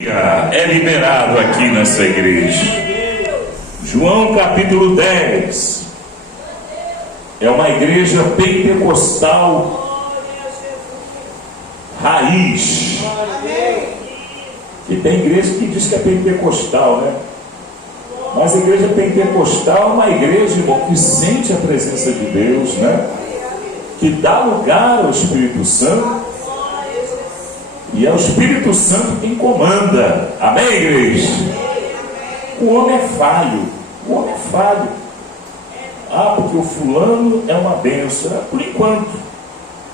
É liberado aqui nessa igreja. João capítulo 10 é uma igreja pentecostal raiz. E tem igreja que diz que é pentecostal, né? Mas a igreja pentecostal é uma igreja, irmão, que sente a presença de Deus, né? Que dá lugar ao Espírito Santo. E é o Espírito Santo quem comanda. Amém, igreja? O homem é falho. O homem é falho. Ah, porque o fulano é uma bênção. Por enquanto,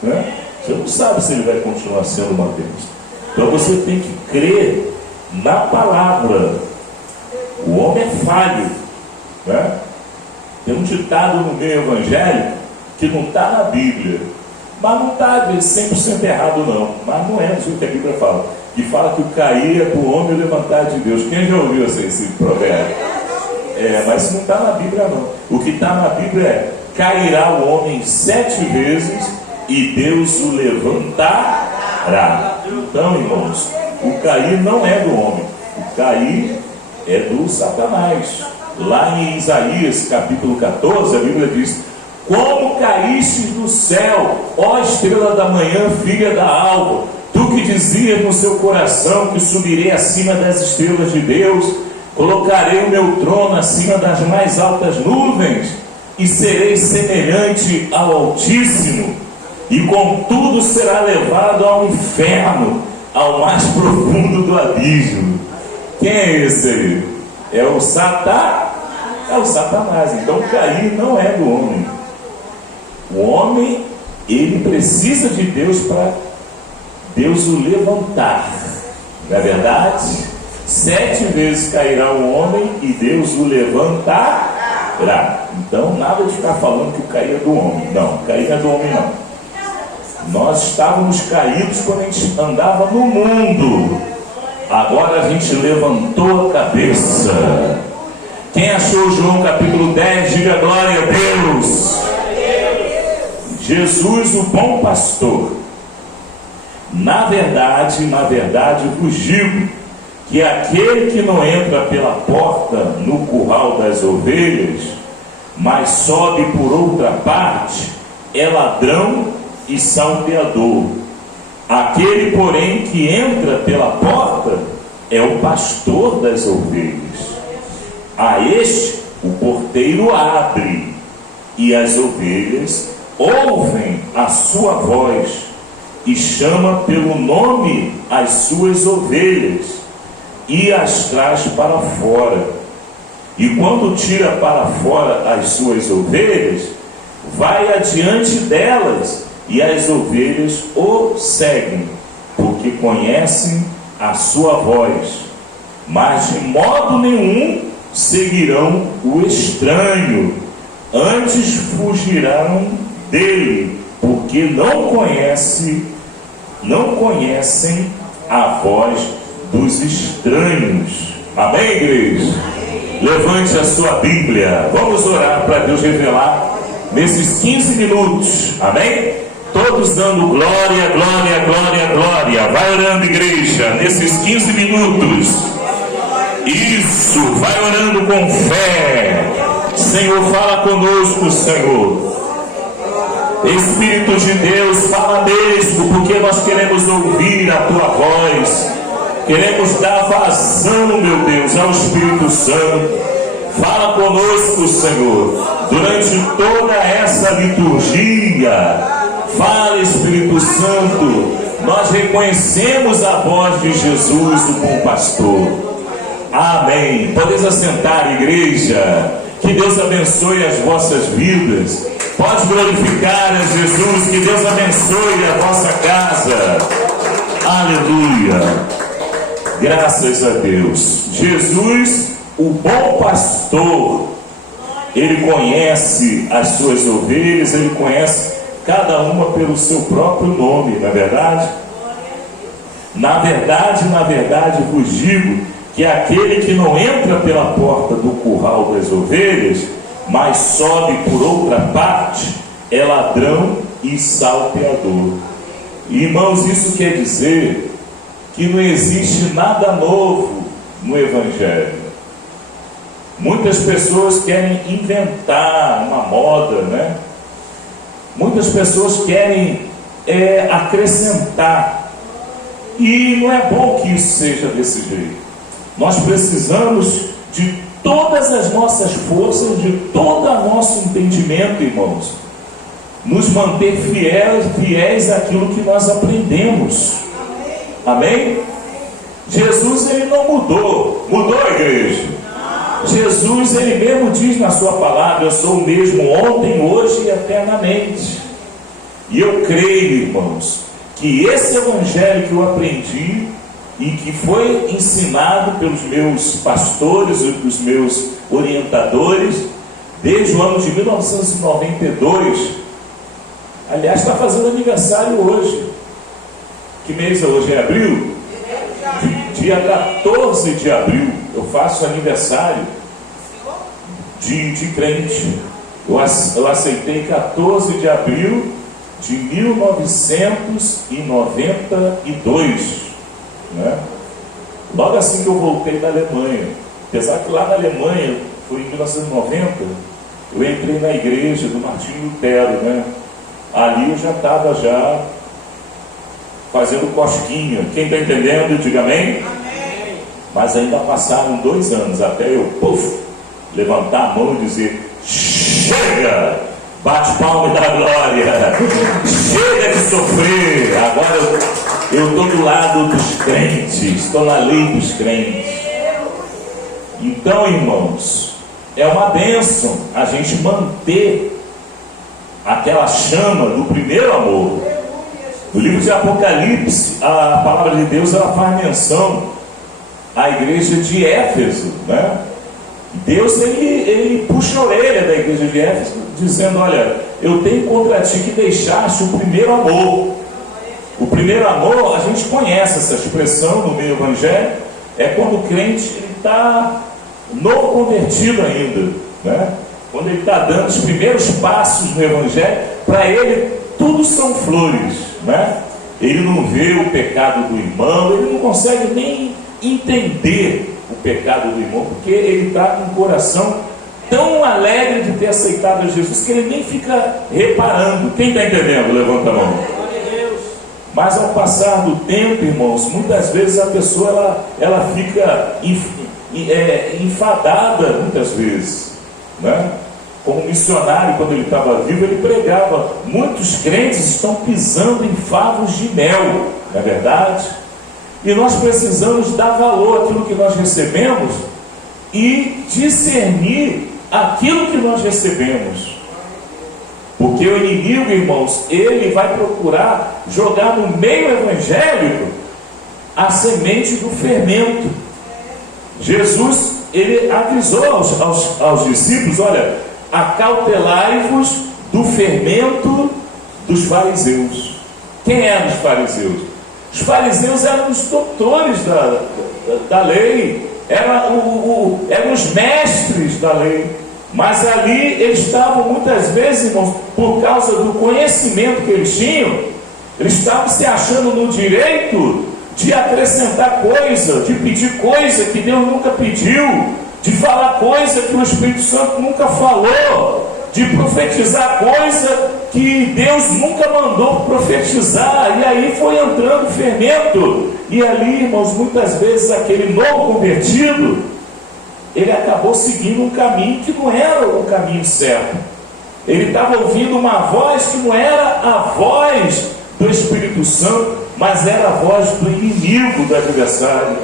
né? Você não sabe se ele vai continuar sendo uma bênção. Então você tem que crer na palavra. O homem é falho, né? Tem um ditado no meio evangélico que não está na Bíblia, mas não está 100% errado não, mas não é isso que a Bíblia fala, que fala que o cair é do homem e o levantar de Deus. Quem já ouviu esse provérbio? Mas não está na Bíblia não. O que está na Bíblia é: cairá o homem 7 vezes e Deus o levantará. Então, irmãos, o cair não é do homem, o cair é do Satanás. Lá em Isaías capítulo 14, a Bíblia diz: como caíste do céu, ó estrela da manhã, filha da alva, tu que dizias no seu coração que subirei acima das estrelas de Deus, colocarei o meu trono acima das mais altas nuvens, e serei semelhante ao Altíssimo, e contudo será levado ao inferno, ao mais profundo do abismo. Quem é esse aí? É o Satanás. É o Satanás. Então cair não é do homem. O homem, ele precisa de Deus para Deus o levantar. Não é verdade? 7 vezes cairá o homem e Deus o levantará. Então nada de ficar falando que o cair é do homem. Não, cair é do homem não. Nós estávamos caídos quando a gente andava no mundo. Agora a gente levantou a cabeça. Quem achou João capítulo 10, diga glória a Deus. Jesus, o bom pastor. Na verdade vos digo que aquele que não entra pela porta no curral das ovelhas, mas sobe por outra parte, é ladrão e salteador. Aquele, porém, que entra pela porta é o pastor das ovelhas. A este o porteiro abre, e as ovelhas ouvem a sua voz, e chama pelo nome as suas ovelhas, e as traz para fora. E quando tira para fora as suas ovelhas, vai adiante delas, e as ovelhas o seguem, porque conhecem a sua voz. Mas de modo nenhum seguirão o estranho, antes fugirão dele, porque não conhecem a voz dos estranhos. Amém, igreja? Levante a sua Bíblia. Vamos orar para Deus revelar nesses 15 minutos. Amém? Todos dando glória, glória, glória, glória. Vai orando, igreja, nesses 15 minutos. Isso, vai orando com fé. Senhor, fala conosco, Senhor. Espírito de Deus, fala mesmo, porque nós queremos ouvir a Tua voz. Queremos dar vazão, meu Deus, ao Espírito Santo. Fala conosco, Senhor, durante toda essa liturgia. Fala, Espírito Santo. Nós reconhecemos a voz de Jesus, o bom pastor. Amém. Podeis assentar, igreja. Que Deus abençoe as vossas vidas. Pode glorificar a Jesus. Que Deus abençoe a vossa casa. Aleluia. Graças a Deus. Jesus, o bom pastor, ele conhece as suas ovelhas, ele conhece cada uma pelo seu próprio nome, não é verdade? Na verdade vos digo que aquele que não entra pela porta do curral das ovelhas, mas sobe por outra parte, é ladrão e salteador. Irmãos, isso quer dizer que não existe nada novo no Evangelho. Muitas pessoas querem inventar uma moda, né? Muitas pessoas querem acrescentar. E não é bom que isso seja desse jeito. Nós precisamos de todas as nossas forças, de todo o nosso entendimento, irmãos, nos manter fiéis àquilo que nós aprendemos. Amém? Jesus, ele não mudou. Mudou a igreja? Jesus, ele mesmo diz na sua palavra: eu sou o mesmo ontem, hoje e eternamente. E eu creio, irmãos, que esse evangelho que eu aprendi e que foi ensinado pelos meus pastores e dos meus orientadores desde o ano de 1992, aliás, está fazendo aniversário hoje. Que mês é hoje? É abril? Dia 14 de abril eu faço aniversário de crente. Eu aceitei 14 de abril de 1992, né? Logo assim que eu voltei da Alemanha. Apesar que lá na Alemanha, foi em 1990, eu entrei na igreja do Martinho Lutero, né? Ali eu já estava fazendo cosquinha. Quem está entendendo, diga amém. Amém. Mas ainda passaram 2 anos até eu levantar a mão e dizer: chega, bate palma e dá glória, chega de sofrer, agora eu estou do lado dos crentes, estou na lei dos crentes. Então, irmãos, é uma bênção a gente manter aquela chama do primeiro amor. No livro de Apocalipse, a palavra de Deus, ela faz menção à igreja de Éfeso, né? Deus, ele puxa a orelha da igreja de Éfeso, dizendo: olha, eu tenho contra ti que deixaste o primeiro amor. O primeiro amor, a gente conhece essa expressão no meio evangélico, é quando o crente está novo convertido ainda, né? Quando ele está dando os primeiros passos no evangelho, para ele tudo são flores, né? Ele não vê o pecado do irmão, ele não consegue nem entender o pecado do irmão, porque ele está com o coração tão alegre de ter aceitado Jesus que ele nem fica reparando. Quem está entendendo? Levanta a mão. Mas ao passar do tempo, irmãos, muitas vezes a pessoa ela fica enfadada, muitas vezes, né? Como missionário, quando ele estava vivo, ele pregava: muitos crentes estão pisando em favos de mel, não é verdade? E nós precisamos dar valor àquilo que nós recebemos e discernir aquilo que nós recebemos. Porque o inimigo, irmãos, ele vai procurar jogar no meio evangélico a semente do fermento. Jesus, ele avisou aos discípulos: olha, acautelai-vos do fermento dos fariseus. Quem eram os fariseus? Os fariseus eram os doutores da lei, eram os mestres da lei. Mas ali eles estavam muitas vezes, irmãos, por causa do conhecimento que eles tinham, eles estavam se achando no direito de acrescentar coisa, de pedir coisa que Deus nunca pediu, de falar coisa que o Espírito Santo nunca falou, de profetizar coisa que Deus nunca mandou profetizar. E aí foi entrando fermento. E ali, irmãos, muitas vezes aquele novo convertido, ele acabou seguindo um caminho que não era o caminho certo. Ele estava ouvindo uma voz que não era a voz do Espírito Santo, mas era a voz do inimigo, do adversário.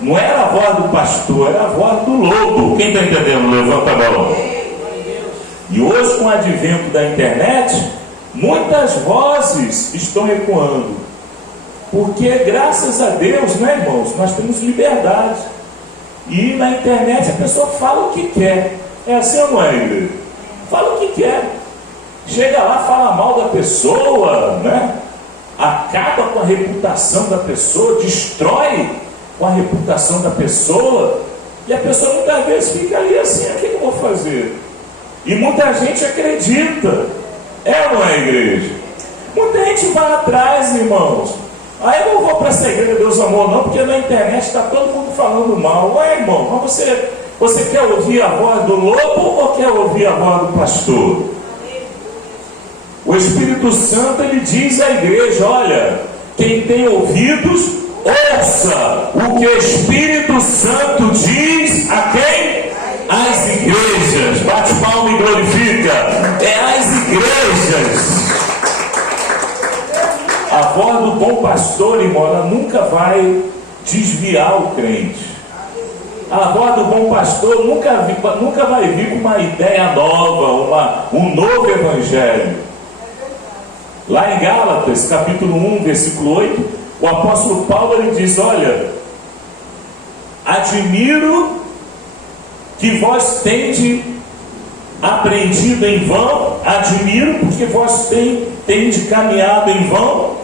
Não era a voz do pastor, era a voz do lobo. Quem está entendendo? Levanta a mão. E hoje, com o advento da internet, muitas vozes estão ecoando. Porque, graças a Deus, né, irmãos, nós temos liberdade. E na internet a pessoa fala o que quer. É assim ou não é, igreja? Fala o que quer. Chega lá, fala mal da pessoa, né? Acaba com a reputação da pessoa, destrói com a reputação da pessoa. E a pessoa muitas vezes fica ali assim: o que eu vou fazer? E muita gente acredita. É ou não é, igreja? Muita gente vai atrás, irmãos. Aí eu não vou para essa igreja Deus Amor não, porque na internet está todo mundo falando mal. Ué, irmão, mas você quer ouvir a voz do lobo ou quer ouvir a voz do pastor? O Espírito Santo, ele diz à igreja: olha, quem tem ouvidos, ouça o que o Espírito Santo diz a quem? Às igrejas. Bate palma e glorifica. É às igrejas. A voz do bom pastor, irmão, ela nunca vai desviar o crente. A voz do bom pastor nunca vai vir com uma ideia nova, um novo evangelho. Lá em Gálatas, capítulo 1, versículo 8, o apóstolo Paulo, ele diz: olha, admiro que vós tendes aprendido em vão, admiro porque vós tendes caminhado em vão,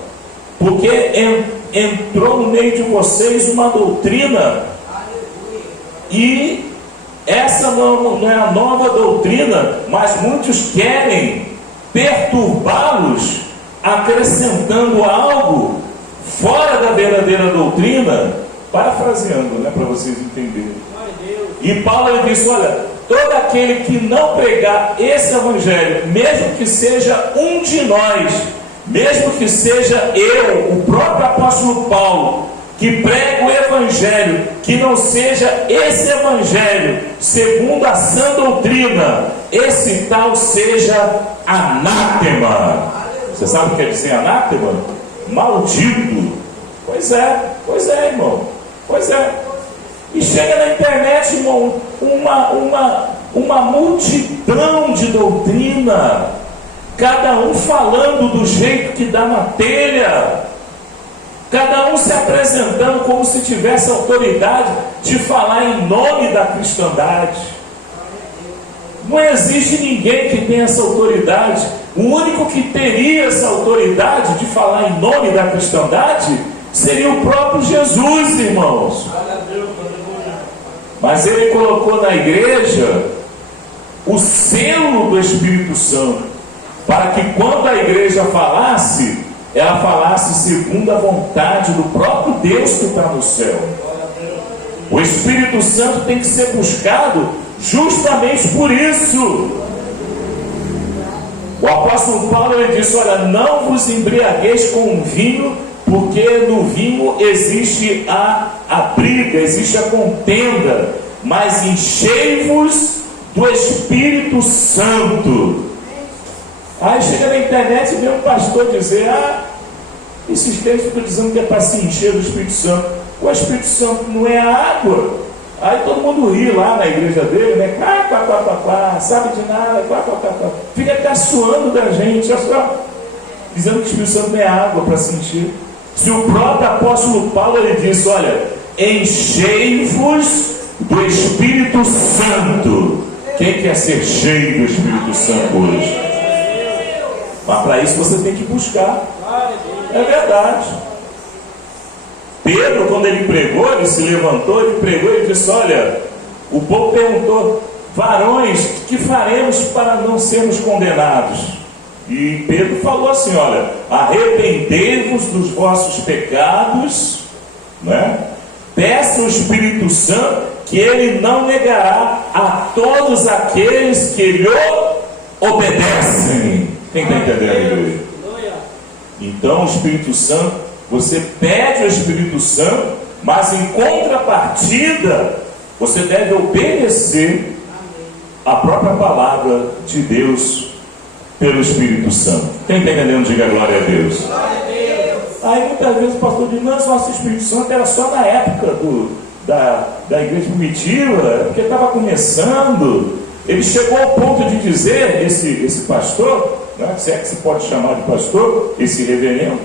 porque entrou no meio de vocês uma doutrina, e essa não é a nova doutrina, mas muitos querem perturbá-los, acrescentando algo fora da verdadeira doutrina, parafraseando, né, para vocês entenderem. E Paulo disse: olha, todo aquele que não pregar esse evangelho, mesmo que seja um de nós, mesmo que seja eu, o próprio apóstolo Paulo, que prega o evangelho, que não seja esse evangelho segundo a sã doutrina, esse tal seja anátema. Você sabe o que quer dizer anátema? Maldito. Pois é, irmão. Pois é. E chega na internet, irmão, uma multidão de doutrina, cada um falando do jeito que dá na telha, cada um se apresentando como se tivesse autoridade de falar em nome da cristandade. Não existe ninguém que tenha essa autoridade. O único que teria essa autoridade de falar em nome da cristandade seria o próprio Jesus, irmãos. Mas ele colocou na igreja o selo do Espírito Santo, para que quando a igreja falasse, ela falasse segundo a vontade do próprio Deus que está no céu. O Espírito Santo tem que ser buscado justamente por isso. O apóstolo Paulo, ele disse: olha, não vos embriagueis com o vinho, porque no vinho existe a briga, existe a contenda, mas enchei-vos do Espírito Santo. Aí chega na internet e vê um pastor dizer: esses textos ficam dizendo que é para se encher do Espírito Santo. O Espírito Santo não é a água. Aí todo mundo ri lá na igreja dele, né? Sabe de nada, fica caçoando da gente, olha só, dizendo que o Espírito Santo não é água para se encher. Se o próprio apóstolo Paulo, ele disse: olha, enchei-vos do Espírito Santo. Quem quer ser cheio do Espírito Santo hoje? Mas para isso você tem que buscar. É verdade. Pedro, quando ele pregou, ele se levantou, ele pregou, ele disse: olha, o povo perguntou: varões, que faremos para não sermos condenados? E Pedro falou assim: olha, arrependei-vos dos vossos pecados, né? Peça o Espírito Santo, que ele não negará a todos aqueles que lhe obedecem. Quem está entendendo, igreja? Então o Espírito Santo, você pede o Espírito Santo, mas em contrapartida você deve obedecer a própria palavra de Deus pelo Espírito Santo. Quem está entendendo, diga glória a Deus. Aí muitas vezes o pastor diz: não, nosso Espírito Santo era só na época da igreja primitiva, porque estava começando. Ele chegou ao ponto de dizer, esse pastor, né, se é que se pode chamar de pastor, esse reverendo,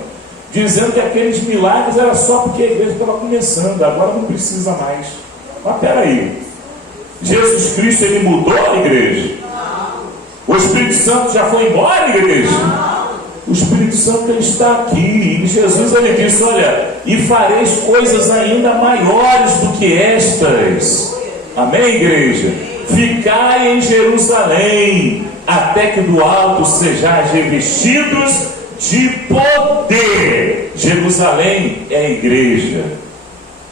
dizendo que aqueles milagres era só porque a igreja estava começando, agora não precisa mais. Mas peraí, Jesus Cristo, ele mudou a igreja? O Espírito Santo já foi embora, igreja? O Espírito Santo, ele está aqui. E Jesus, ele disse: olha, e fareis coisas ainda maiores do que estas. Amém, igreja? Ficai em Jerusalém, até que do alto sejais revestidos de poder. Jerusalém é a igreja.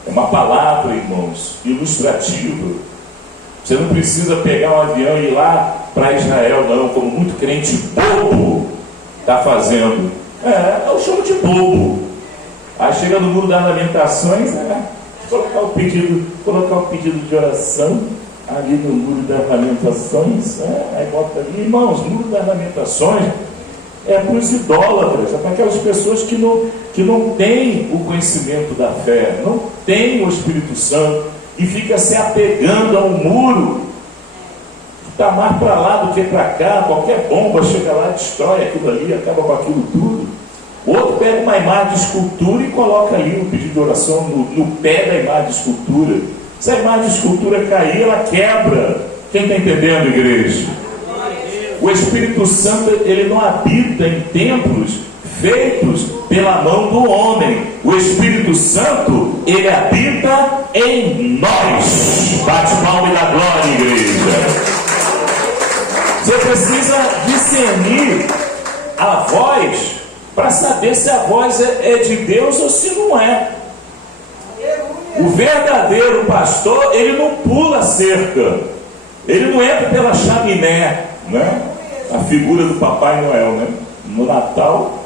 É uma palavra, irmãos, ilustrativa. Você não precisa pegar um avião e ir lá para Israel, não, como muito crente bobo está fazendo. Eu chamo de bobo. Aí chega no Muro das Lamentações, colocar o pedido de oração ali no Muro das Lamentações, aí bota ali, irmãos, Muro das Lamentações é para os idólatras, é para aquelas pessoas que não têm o conhecimento da fé, não têm o Espírito Santo e fica se apegando a um muro que está mais para lá do que para cá. Qualquer bomba chega lá, destrói aquilo ali, acaba com aquilo tudo. O outro pega uma imagem de escultura e coloca ali um pedido de oração no pé da imagem de escultura. Se a imagem de escultura cair, ela quebra. Quem está entendendo, igreja? O Espírito Santo, ele não habita em templos feitos pela mão do homem. O Espírito Santo, ele habita em nós. Bate palma e dá glória, igreja. Você precisa discernir a voz para saber se a voz é de Deus ou se não é. O verdadeiro pastor, ele não pula cerca, ele não entra pela chaminé, né? A figura do Papai Noel, né? No Natal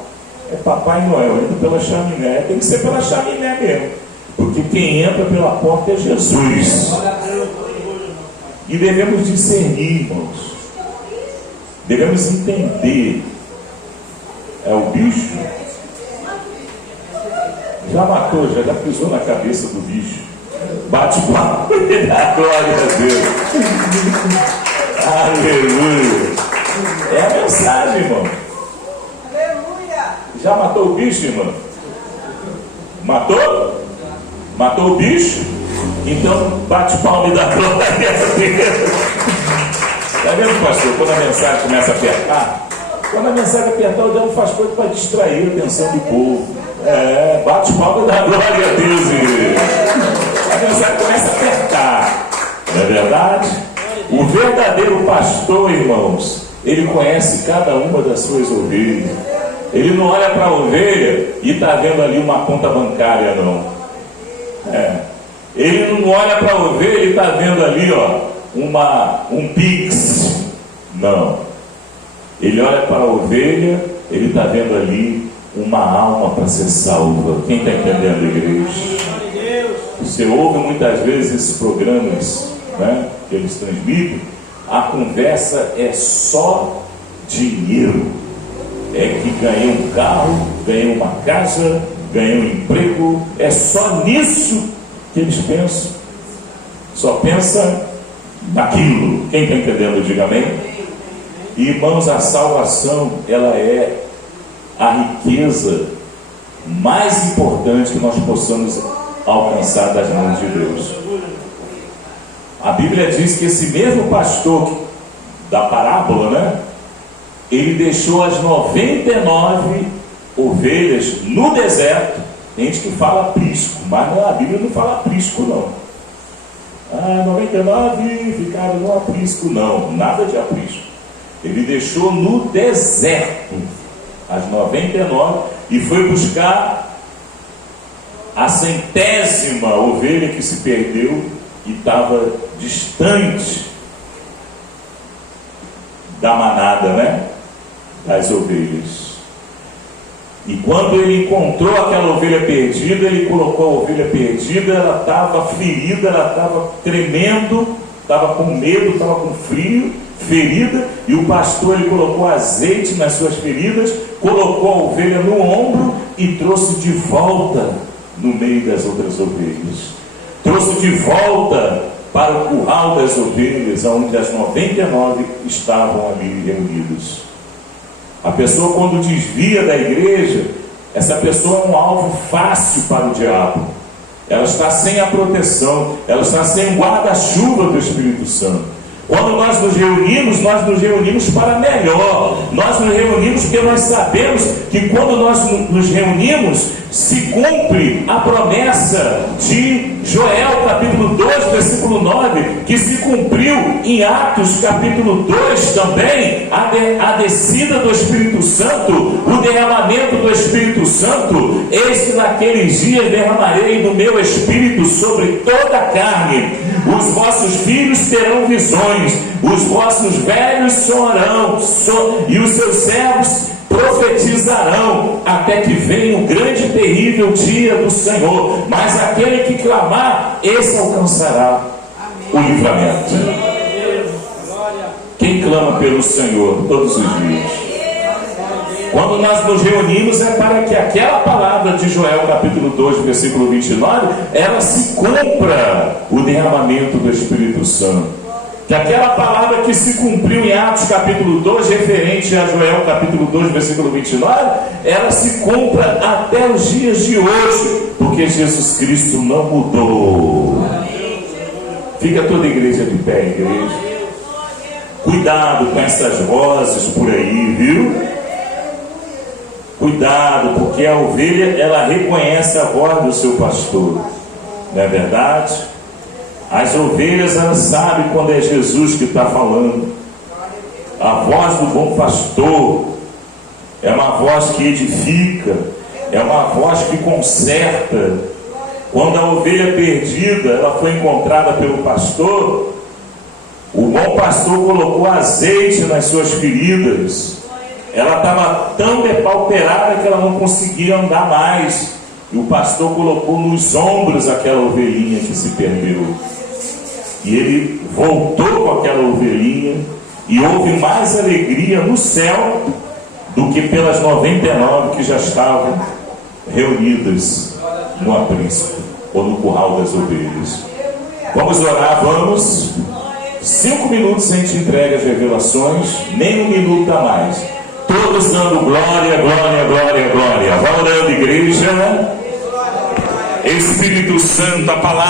é Papai Noel, entra pela chaminé, tem que ser pela chaminé mesmo, porque quem entra pela porta é Jesus. E devemos discernir, irmãos, devemos entender. É o bicho? Já matou, já pisou na cabeça do bicho. Bate palma e dá glória a Deus. Aleluia. É a mensagem, irmão. Aleluia. Já matou o bicho, irmão? Matou? Matou o bicho? Então bate palma e dá glória a Deus. Está vendo, pastor? Quando a mensagem começa a apertar, quando a mensagem apertar, o diabo faz coisa para distrair a atenção do povo. Bate palma e dá glória a Deus, igreja. A mensagem começa a apertar. Não é verdade? O verdadeiro pastor, irmãos, ele conhece cada uma das suas ovelhas. Ele não olha para a ovelha e está vendo ali uma conta bancária, não. Ele não olha para a ovelha e está vendo ali, um Pix. Não. Ele olha para a ovelha, ele está vendo ali uma alma para ser salva. Quem está entendendo, igreja? Você ouve muitas vezes esses programas, né, que eles transmitem, a conversa é só dinheiro. É que ganhei um carro, ganhei uma casa, ganhei um emprego. É só nisso que eles pensam. Só pensa naquilo. Quem está entendendo, diga amém. Irmãos, a salvação, ela é a riqueza mais importante que nós possamos alcançar das mãos de Deus. A Bíblia diz que esse mesmo pastor da parábola, né? Ele deixou as 99 ovelhas no deserto. Tem gente que fala aprisco, mas a Bíblia não fala aprisco, não. 99 ficaram no aprisco, não. Nada de aprisco. Ele deixou no deserto as 99 e foi buscar a 100ª ovelha que se perdeu e estava distante da manada, né? Das ovelhas. E quando ele encontrou aquela ovelha perdida, ele colocou a ovelha perdida, ela estava ferida, ela estava tremendo, estava com medo, estava com frio, ferida, e o pastor ele colocou azeite nas suas feridas, colocou a ovelha no ombro e trouxe de volta no meio das outras ovelhas. Trouxe de volta para o curral das ovelhas, onde as 99 estavam ali reunidas. A pessoa, quando desvia da igreja, essa pessoa é um alvo fácil para o diabo. Ela está sem a proteção, ela está sem o guarda-chuva do Espírito Santo. Quando nós nos reunimos para melhor. Nós nos reunimos porque nós sabemos que quando nós nos reunimos, se cumpre a promessa de Joel capítulo 2, versículo 9, que se cumpriu em Atos capítulo 2 também, a descida do Espírito Santo, o derramamento do Espírito Santo. Eis que naqueles dias derramarei do meu Espírito sobre toda a carne, os vossos filhos terão visões, os vossos velhos sonharão, e os seus servos profetizarão, até que venha o grande e terrível dia do Senhor. Mas aquele que clamar, esse alcançará o livramento. Quem clama pelo Senhor todos os dias? Quando nós nos reunimos é para que aquela palavra de Joel capítulo 2, versículo 29, ela se cumpra, o derramamento do Espírito Santo. Que aquela palavra que se cumpriu em Atos capítulo 2, referente a Joel capítulo 2, versículo 29, ela se cumpra até os dias de hoje, porque Jesus Cristo não mudou. Fica toda a igreja de pé, igreja. Cuidado com essas vozes por aí, viu? Cuidado, porque a ovelha, ela reconhece a voz do seu pastor, não é verdade? As ovelhas, elas sabem quando é Jesus que está falando. A voz do bom pastor é uma voz que edifica, é uma voz que conserta. Quando a ovelha perdida, ela foi encontrada pelo pastor, o bom pastor colocou azeite nas suas feridas. Ela estava tão depauperada que ela não conseguia andar mais, e o pastor colocou nos ombros aquela ovelhinha que se perdeu. E ele voltou com aquela ovelhinha, e houve mais alegria no céu do que pelas 99 que já estavam reunidas no aprisco ou no curral das ovelhas. Vamos orar, vamos. 5 minutos a gente entrega as revelações, nem 1 minuto a mais. Todos dando glória, glória, glória, glória. Vá orando, igreja. Espírito Santo, a palavra